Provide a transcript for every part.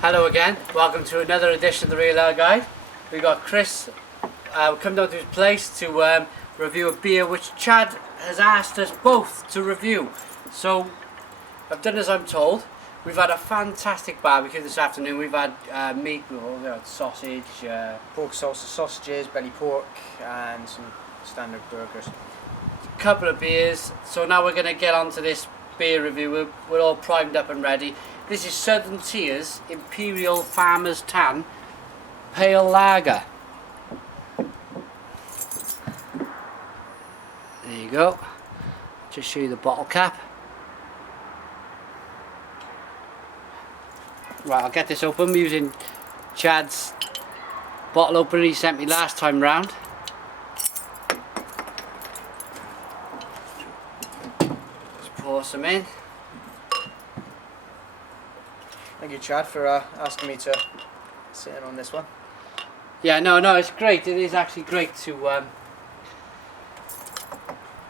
Hello again, welcome to another edition of the Real Ale Guide. We got Chris come down to his place to review a beer which Chad has asked us both to review. So I've done as I'm told. We've had a fantastic barbecue this afternoon. We've had meat, we've had sausage, pork salsa sausages, belly pork, and some standard burgers. a couple of beers. So now we're going to get on to this beer review. We're all primed up and ready. This is Southern Tier's Imperial Farmer's Tan Pale Lager. There you go. Just show you the bottle cap. Right, I'll get this open using Chad's bottle opener he sent me last time round. Just pour some in. Thank you, Chad, for asking me to sit in on this one. Yeah, no, it's great. It is actually great to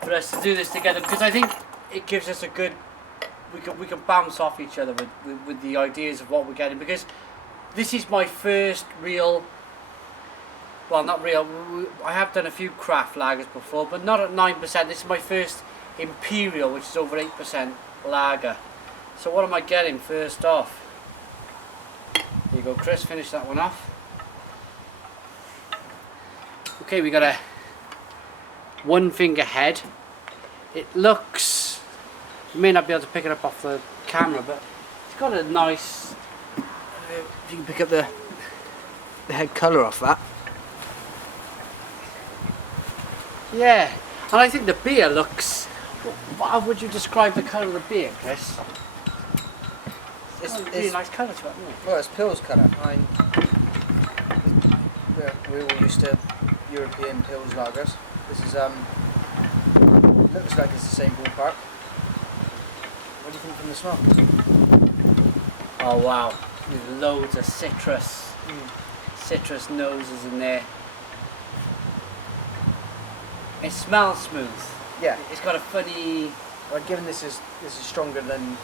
for us to do this together, because I think it gives us a good. We can bounce off each other with the ideas of what we're getting, because this is my first real. Well, not real. I have done a few craft lagers before, but not at 9%. This is my first Imperial, which is over 8% lager. So what am I getting first off? There you go, Chris. Finish that one off. Okay, we got a one finger head. It looks, you may not be able to pick it up off the camera, but it's got a nice, if you can pick up the head colour off that. Yeah, and I think the beer looks, how would you describe the colour of the beer, Chris? It's a really nice colour to it, isn't it? Well, it's Pils colour. We're all used to European Pils lagers. This is looks like it's the same ballpark. What do you think from the smell? Oh wow, there's loads of citrus, citrus noses in there. It smells smooth. Yeah, It's got a funny. well, given this is stronger than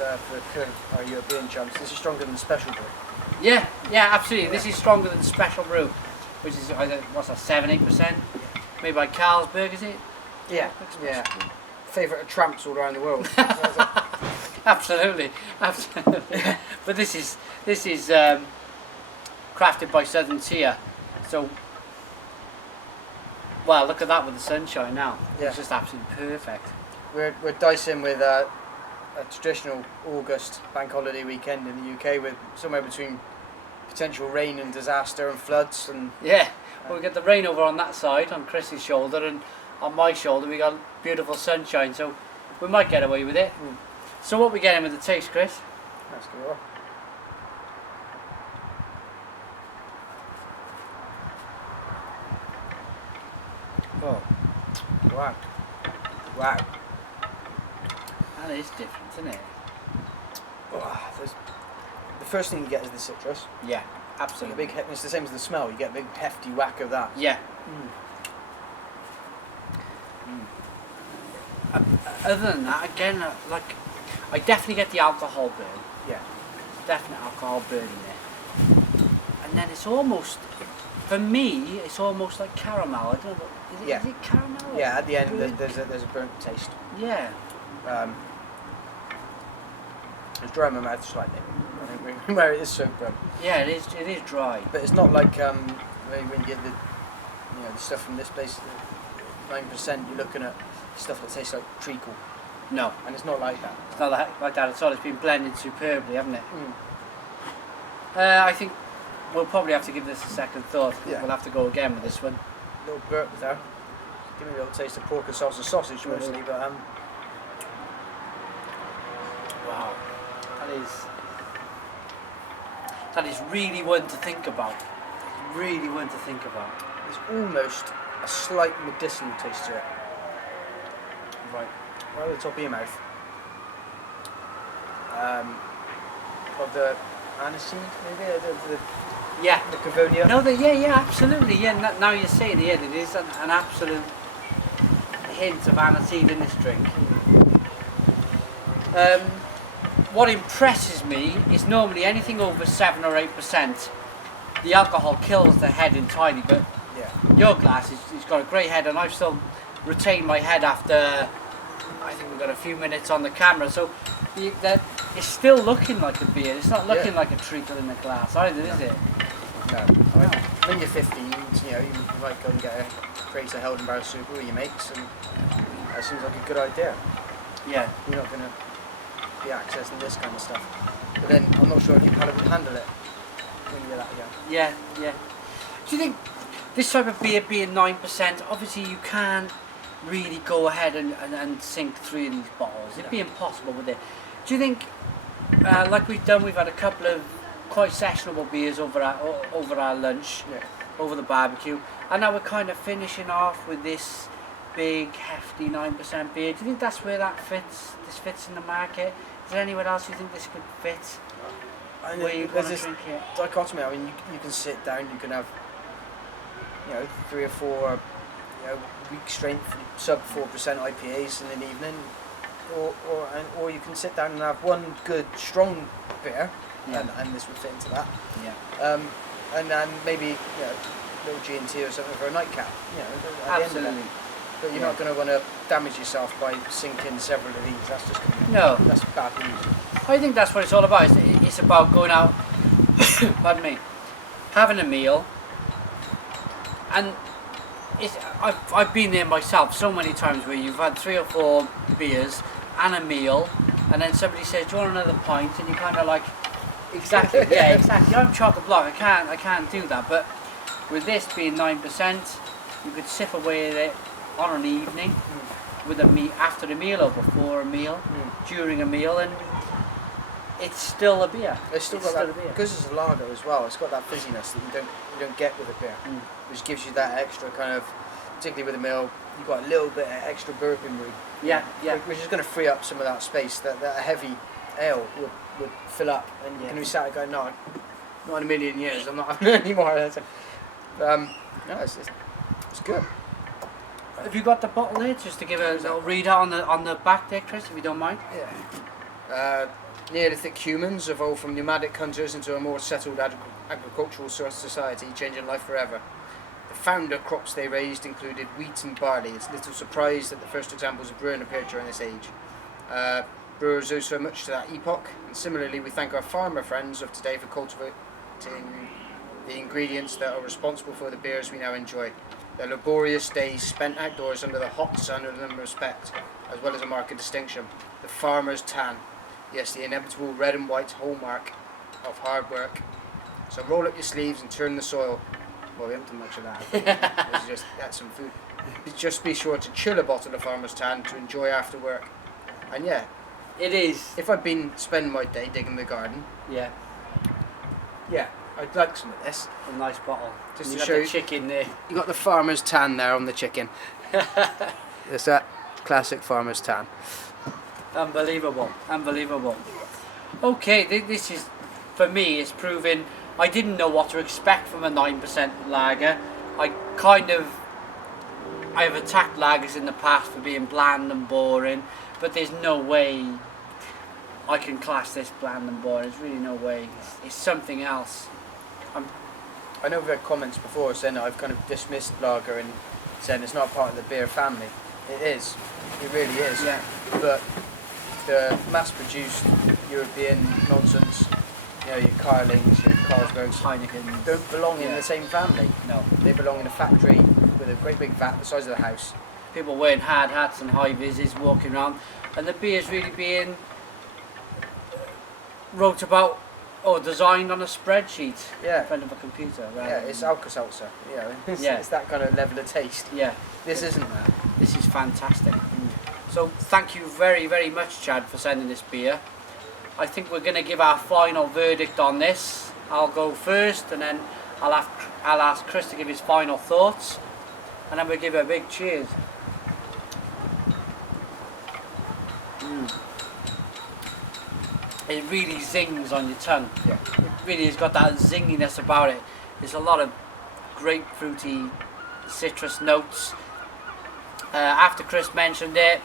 for our European chums, this is stronger than Special Brew. Yeah, absolutely. This is stronger than Special Brew, which is what's that, 7-8%? Made by Carlsberg, is it? Yeah. Favourite of tramps all around the world. Absolutely. But this is crafted by Southern Tier, so. Well, look at that with the sunshine now. Yeah. It's just absolutely perfect. We're dicing with a traditional August bank holiday weekend in the UK with somewhere between potential rain and disaster and floods and Yeah, well, we get the rain over on that side, on Chris's shoulder, and on my shoulder we got beautiful sunshine, so we might get away with it. So what we getting with the taste, Chris? that's good. Oh, wow. That is different, isn't it? Oh, the first thing you get is the citrus. Yeah, It's a absolutely. big, it's the same as the smell. You get a big hefty whack of that. Yeah. Other than that, again, like, I definitely get the alcohol burn. Yeah. Definite alcohol burn in there. And then it's almost, for me, it's almost like caramel. I don't know, is it caramel? or Yeah. At the end, burnt? there's a burnt taste. Yeah. It's dry in my mouth slightly. I think where it is so burnt. Yeah, it is dry. But it's not like when you get the stuff from this place, 9%. You're looking at stuff that tastes like treacle, No, and it's not like that. it's not like that at all. It's been blended superbly, hasn't it? I think we'll probably have to give this a second thought. Yeah. We'll have to go again with this one. Little burp there. Give me a little taste of pork and salsa sausage mostly, but Wow, that is really one to think about. Really one to think about. there's almost a slight medicinal taste to it. Right. Right at the top of your mouth. Of the aniseed, maybe the Yeah. Cavonia. No, yeah, absolutely. Yeah, now you're saying it, it is an absolute hint of aniseed in this drink. what impresses me is normally anything over 7 or 8%. The alcohol kills the head entirely, but Yeah. your glass it's got a great head, and I've still retained my head after I think we've got a few minutes on the camera, so that it's still looking like a beer. It's not looking like a treacle in a glass either, is it? No. When you're 15, you might go and get a crate of Held Barrel Super with your mates, and that seems like a good idea. Yeah. You're not going to be accessing this kind of stuff. But then I'm not sure if your palate would handle it when you're that young. Yeah, yeah. Do you think this type of beer being 9%, obviously you can't really go ahead and sink 3 of these bottles. It'd be impossible with it. Do you think, like we've done, we've had a couple of quite sessionable beers over our lunch, over the barbecue, and now we're kind of finishing off with this big, hefty 9% beer. Do you think that's where this fits in the market? Is there anywhere else you think this could fit? Where you want to drink it? Dichotomy. I mean, you can sit down, you can have 3 or 4 weak strength sub 4% IPAs in an evening, or you can sit down and have one good strong beer, and this would fit into that. Yeah. And then maybe a little G&T or something for a nightcap. At the end of it. But you're not going to want to damage yourself by sinking several of these. That's just that's bad news. I think that's what it's all about. It's about going out, pardon me, having a meal, and I've been there myself so many times where you've had 3 or 4 beers and a meal, and then somebody says, "Do you want another pint?" And you kind of like, exactly, exactly. I'm chock-a-block. I can't do that. But with this being 9%, you could sip away at it on an evening with after a meal or before a meal, during a meal, and it's still a beer. It's still got that, because it's a lager as well. It's got that fizziness that you don't get with a beer, which gives you that extra kind of, particularly with a meal, you've got a little bit of extra burping room. Yeah. Which is going to free up some of that space that a heavy ale would fill up, and you can be sat there going, no, not in a million years, I'm not having it anymore. No, it's good. Have you got the bottle there, just to give a little readout on the back there, Chris, if you don't mind? Yeah. Neolithic humans evolved from nomadic hunters into a more settled agricultural society, changing life forever. The founder crops they raised included wheat and barley. It's little surprise that the first examples of brewing appeared during this age. Brewers owe so much to that epoch, and similarly we thank our farmer friends of today for cultivating the ingredients that are responsible for the beers we now enjoy. Their laborious days spent outdoors under the hot sun earn them respect, as well as a mark of distinction. The farmer's tan. Yes, the inevitable red and white hallmark of hard work. So roll up your sleeves and turn the soil. Well, we haven't done much of that. Let's just get some food. Just be sure to chill a bottle of farmer's tan to enjoy after work. And yeah, it is. If I'd been spending my day digging the garden, yeah, I'd like some of this. A nice bottle. Just you to got show the chicken there. You got the farmer's tan there on the chicken. It's that classic farmer's tan. Unbelievable. Okay, this is, for me, it's proving I didn't know what to expect from a 9% lager. I've attacked lagers in the past for being bland and boring, but there's no way I can class this bland and boring. There's really no way. It's something else. I know we've had comments before saying that I've kind of dismissed lager and saying it's not part of the beer family. It is. It really is. Yeah. But the mass-produced European nonsense, your Carlings, your Carlsbergs, Heineken, don't belong in the same family. No. They belong in a factory with a great big vat the size of the house. People wearing hard hats and high vises walking around, and the beer's really being wrote about or designed on a spreadsheet in front of a computer. Yeah, it's Alka-Seltzer. It's that kind of level of taste. Yeah. This isn't that. This is fantastic. So thank you very, very much, Chad, for sending this beer. I think we're going to give our final verdict on this. I'll go first, and then I'll ask Chris to give his final thoughts, and then we'll give it a big cheers. It really zings on your tongue. Yeah. It really has got that zinginess about it. There's a lot of grapefruity citrus notes. After Chris mentioned it,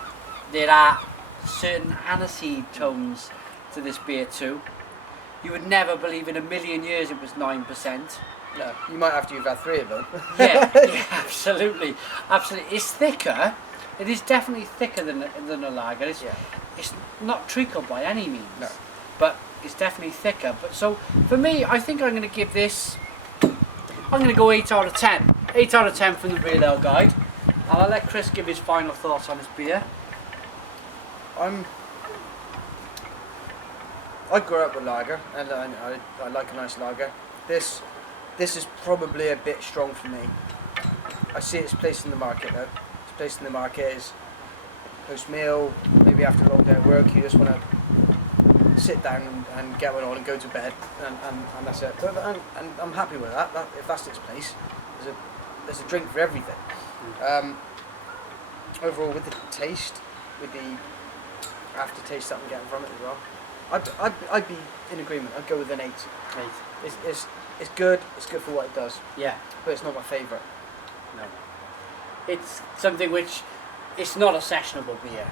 there are certain aniseed tones to this beer too. You would never believe in a million years it was 9%. No, you might after you've had 3 of them. Yeah, absolutely. It's thicker. It is definitely thicker than a lager. It's not treacle by any means. No. But it's definitely thicker. But so for me, I think I'm going to give this. I'm going to go 8 out of 10. 8 out of 10 from the Real Ale Guide. And I'll let Chris give his final thoughts on his beer. I grew up with lager, and I like a nice lager. This is probably a bit strong for me. I see its place in the market though. Its place in the market is post meal, maybe after a long day at work, you just want to sit down and get one on and go to bed, and that's it. And I'm happy with that. If that's its place, there's a drink for everything. Overall, with the taste, with the aftertaste that I'm getting from it as well, I'd be in agreement. I'd go with an 8. 8. It's good. It's good for what it does. Yeah. But it's not my favourite. No. It's something which, it's not a sessionable beer.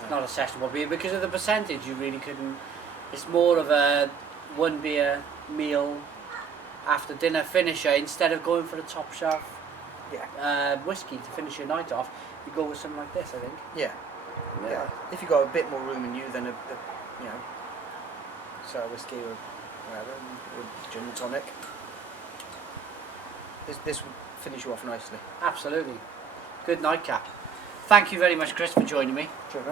It's not a sessionable beer because of the percentage. You really couldn't. It's more of a 1 beer meal after dinner finisher instead of going for the top shelf whiskey to finish your night off. You go with something like this, I think. Yeah. If you got a bit more room in you than a sour whiskey or whatever, or gin and tonic, this would finish you off nicely. Absolutely. Good nightcap. Thank you very much, Chris, for joining me. Sure,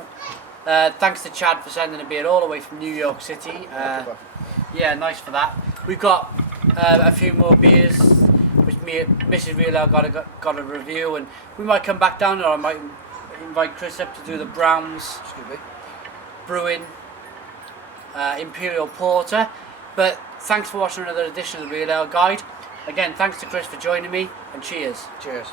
man. Thanks to Chad for sending a beer all the way from New York City. Yeah, nice for that. We've got a few more beers which Mrs. Real Ale got a review, and we might come back down, or I might invite Chris up to do the Browns Brewing Imperial Porter. But thanks for watching another edition of the Real Ale Guide. Again, thanks to Chris for joining me, and cheers. Cheers.